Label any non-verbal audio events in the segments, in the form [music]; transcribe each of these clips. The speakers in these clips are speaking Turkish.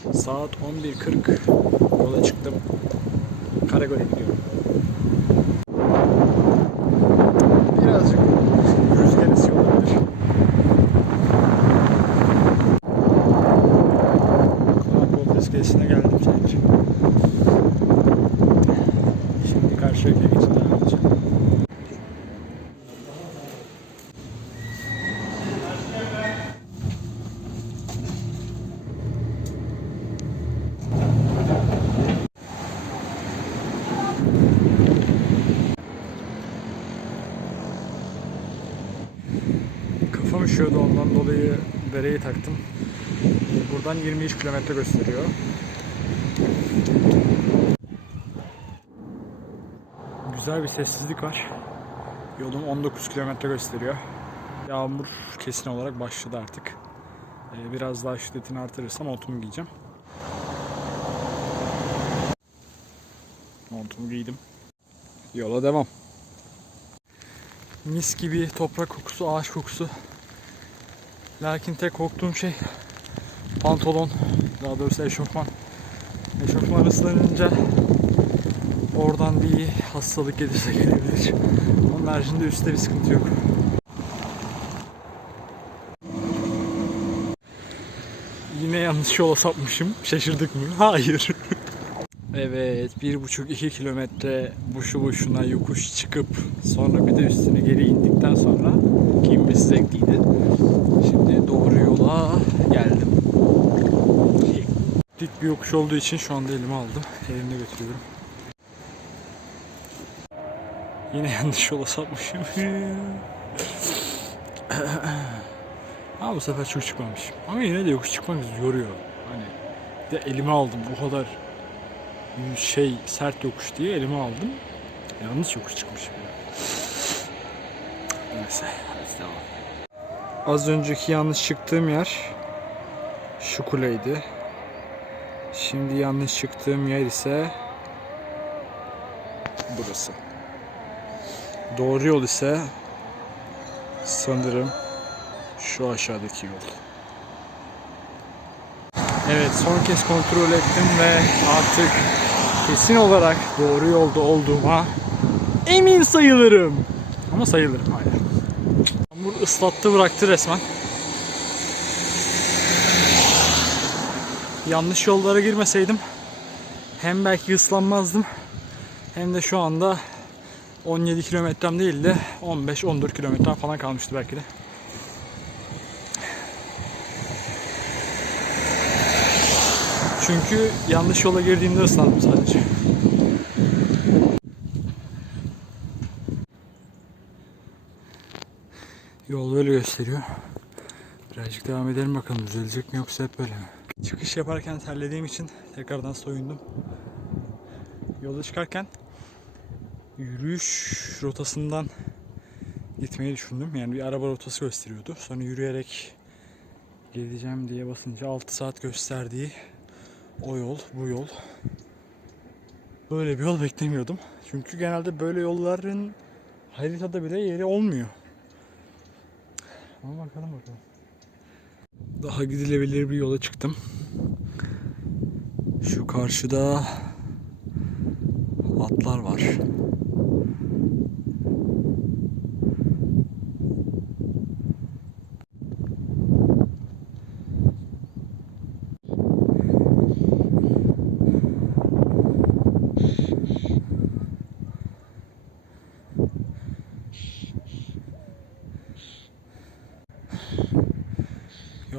Saat 11.40 yola çıktım. Karagöl'e gidiyorum. Birazcık rüzgar esiyor olabilir. Kolombo iskelesine geldim sanki. Şimdi Karşıyaka'ya geçip devam edeceğim. Kafam üşüyordu ondan dolayı bereyi taktım. Buradan 23 kilometre gösteriyor. Güzel bir sessizlik var. Yolum 19 kilometre gösteriyor. Yağmur kesin olarak başladı artık. Ee, Biraz daha şiddetini artırırsam montumu giyeceğim. Montumu giydim. Yola devam. Mis gibi toprak kokusu, ağaç kokusu. Lakin tek korktuğum şey pantolon, daha doğrusu eşofman. Eşofman ıslanınca oradan bir hastalık gelirse gelebilir. Onun haricinde üstte bir sıkıntı yok. Yine yanlış yola sapmışım. Şaşırdık mı? Hayır. [laughs] Evet, bir buçuk iki kilometre boşu boşuna yokuş çıkıp sonra bir de üstüne geri indikten sonra bir zevkliydi. Şimdi doğru yola geldim. Dik bir yokuş olduğu için şu anda elime aldım. Elimde götürüyorum. Yine [laughs] yanlış yola sapmışım. Ama bu sefer çok çıkmamışım. Ama yine de yokuş çıkmak yoruyor. Hani de elime aldım bu kadar şey sert yokuş diye elime aldım. Yanlış yokuş çıkmışım ya. Neyse hadi devam. Az önceki yanlış çıktığım yer şu kuleydi. Şimdi yanlış çıktığım yer ise burası. Doğru yol ise sanırım şu aşağıdaki yol. Evet son kez kontrol ettim ve artık kesin olarak doğru yolda olduğuma emin sayılırım. Ama sayılırım hala. Yağmur ıslattı bıraktı resmen. Yanlış yollara girmeseydim hem belki ıslanmazdım hem de şu anda 17 kilometrem değil de 15-14 kilometrem falan kalmıştı belki de. Çünkü yanlış yola girdiğimde ıslandım sadece. Yol böyle gösteriyor. Birazcık devam edelim bakalım düzelecek mi yoksa hep böyle mi? Çıkış yaparken terlediğim için tekrardan soyundum. Yola çıkarken yürüyüş rotasından gitmeyi düşündüm. Yani bir araba rotası gösteriyordu. Sonra yürüyerek geleceğim diye basınca 6 saat gösterdiği o yol, bu yol. Böyle bir yol beklemiyordum. Çünkü genelde böyle yolların haritada bile yeri olmuyor. Ama bakalım bakalım. Daha gidilebilir bir yola çıktım. Şu karşıda atlar var.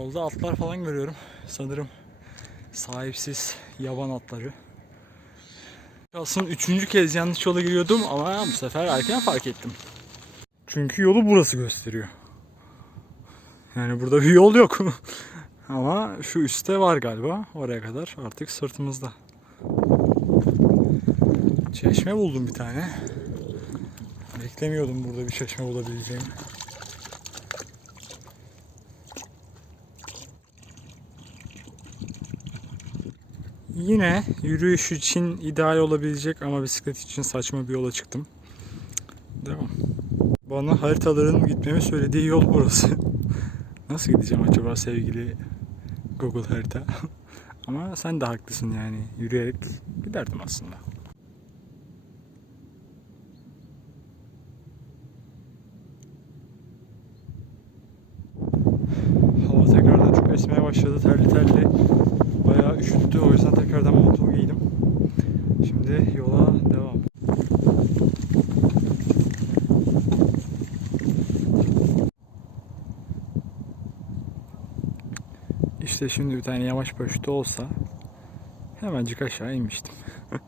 Yolda atlar falan görüyorum. Sanırım sahipsiz yaban atları. Aslında üçüncü kez yanlış yola giriyordum ama bu sefer erken fark ettim. Çünkü yolu burası gösteriyor. Yani burada bir yol yok. [laughs] ama şu üstte var galiba. Oraya kadar artık sırtımızda. Çeşme buldum bir tane. Beklemiyordum burada bir çeşme bulabileceğimi. Yine yürüyüş için ideal olabilecek ama bisiklet için saçma bir yola çıktım. Devam. Bana haritaların gitmemi söylediği yol burası. [laughs] Nasıl gideceğim acaba sevgili Google harita? [laughs] Ama sen de haklısın yani. Yürüyerek giderdim aslında. Hava tekrardan çok esmeye başladı. Terli terli. Bayağı üşüttü. O yüzden tekrardan montumu giydim. Şimdi yola devam. İşte şimdi bir tane yamaç paraşütü olsa hemencik aşağı inmiştim. [laughs]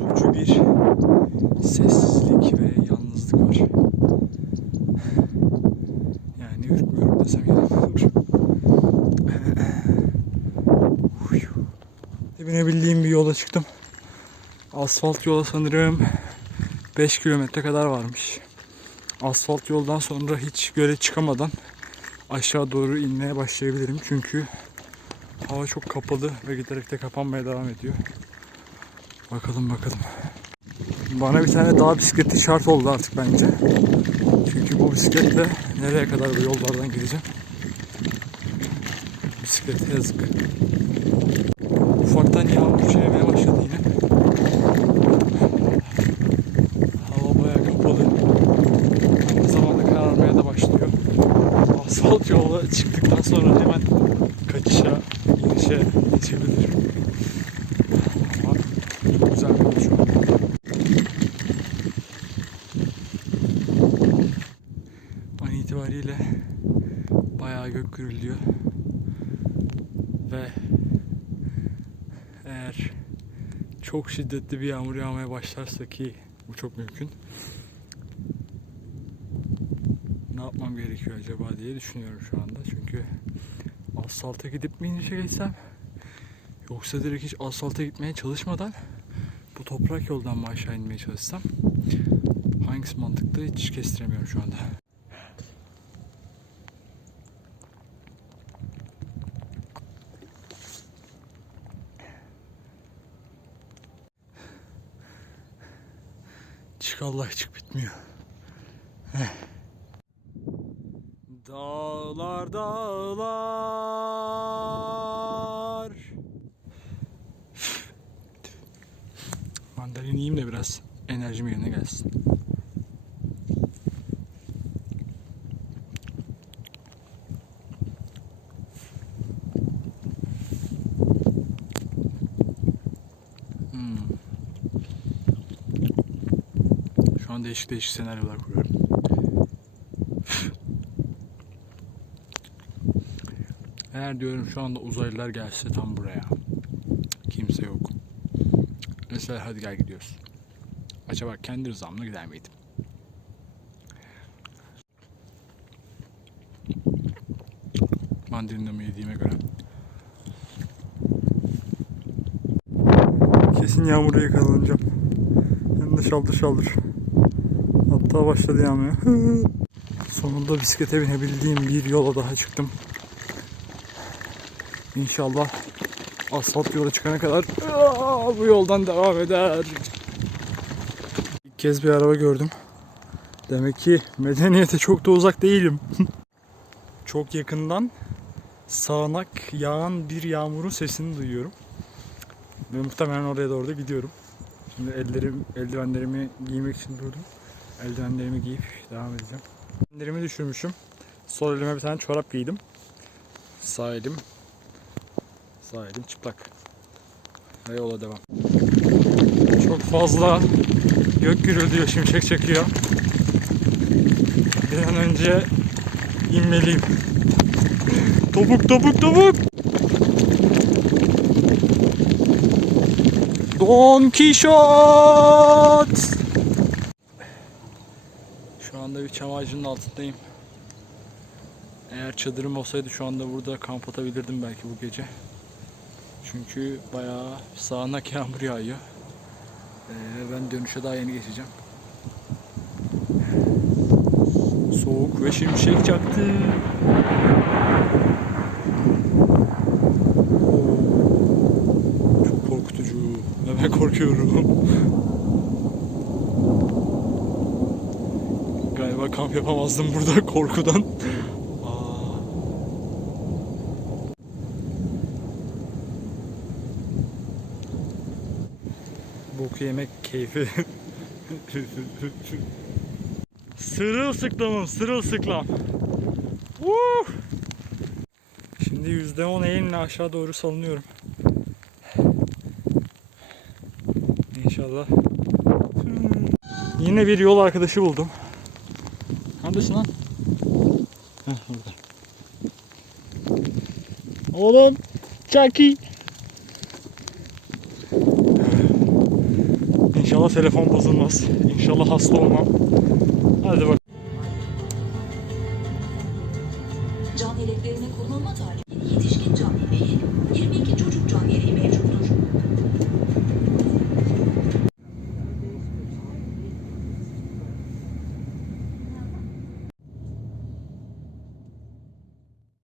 Ucu bir sessizlik Binebildiğim bir yola çıktım. Asfalt yola sanırım 5 kilometre kadar varmış. Asfalt yoldan sonra hiç göle çıkamadan aşağı doğru inmeye başlayabilirim. Çünkü hava çok kapalı ve giderek de kapanmaya devam ediyor. Bakalım bakalım. Bana bir tane dağ bisikleti şart oldu artık bence. Çünkü bu bisikletle nereye kadar bu yollardan gideceğim. Bisiklete yazık. Ufaktan yağmur çiğnemeye başladı yine. Hava bayağı kapalı. Aynı zamanda kararmaya da başlıyor. Asfalt yola çıktıktan sonra hemen kaçışa, inişe geçebilirim. Ama güzel bir şu. An itibariyle bayağı gök gürülüyor. Ve eğer çok şiddetli bir yağmur yağmaya başlarsa ki bu çok mümkün. Ne yapmam gerekiyor acaba diye düşünüyorum şu anda. Çünkü asfalta gidip mi inişe geçsem yoksa direkt hiç asfalta gitmeye çalışmadan bu toprak yoldan mı aşağı inmeye çalışsam hangisi mantıklı hiç kestiremiyorum şu anda. Çık Allah çık bitmiyor. Heh. Dağlar dağlar. Mandalini yiyeyim de biraz enerjim yerine gelsin. Hmm. Şu an değişik değişik senaryolar kuruyorum. [laughs] Eğer diyorum şu anda uzaylılar gelse tam buraya. Kimse yok. Mesela hadi gel gidiyoruz. Acaba kendi rızamla gider miydim? Mandalinamı yediğime göre. Kesin yağmura yakalanacağım. Hem de şaldır şaldır. Hatta başladı yağmaya. [laughs] Sonunda bisiklete binebildiğim bir yola daha çıktım. İnşallah asfalt yola çıkana kadar bu yoldan devam eder. İlk kez bir araba gördüm. Demek ki medeniyete çok da uzak değilim. [laughs] çok yakından sağanak yağan bir yağmurun sesini duyuyorum. Ve muhtemelen oraya doğru da gidiyorum. Şimdi ellerim, eldivenlerimi giymek için durdum. Eldivenlerimi giyip devam edeceğim. Eldivenlerimi düşürmüşüm. Sol elime bir tane çorap giydim. Sağ elim Sağ elim çıplak. Ve yola devam. Çok fazla gök gürültüyor, şimşek çekiyor. Bir an önce inmeliyim. Topuk topuk topuk. Don Kişot. Anda bir çam ağacının altındayım. Eğer çadırım olsaydı şu anda burada kamp atabilirdim belki bu gece. Çünkü bayağı sağanak yağmur yağıyor. Ee, ben dönüşe daha yeni geçeceğim. Soğuk ve şimşek çaktı. Çok korkutucu. Ben korkuyorum. [laughs] kamp yapamazdım burada [laughs] korkudan. Bok yemek keyfi. [laughs] sırılsıklamım, sırılsıklam. Uh! Şimdi %10 eğimle aşağı doğru salınıyorum. İnşallah. Yine bir yol arkadaşı buldum. Neredesin lan? Heh, burada. Oğlum, Chucky. İnşallah telefon bozulmaz. İnşallah hasta olmam. Hadi bak.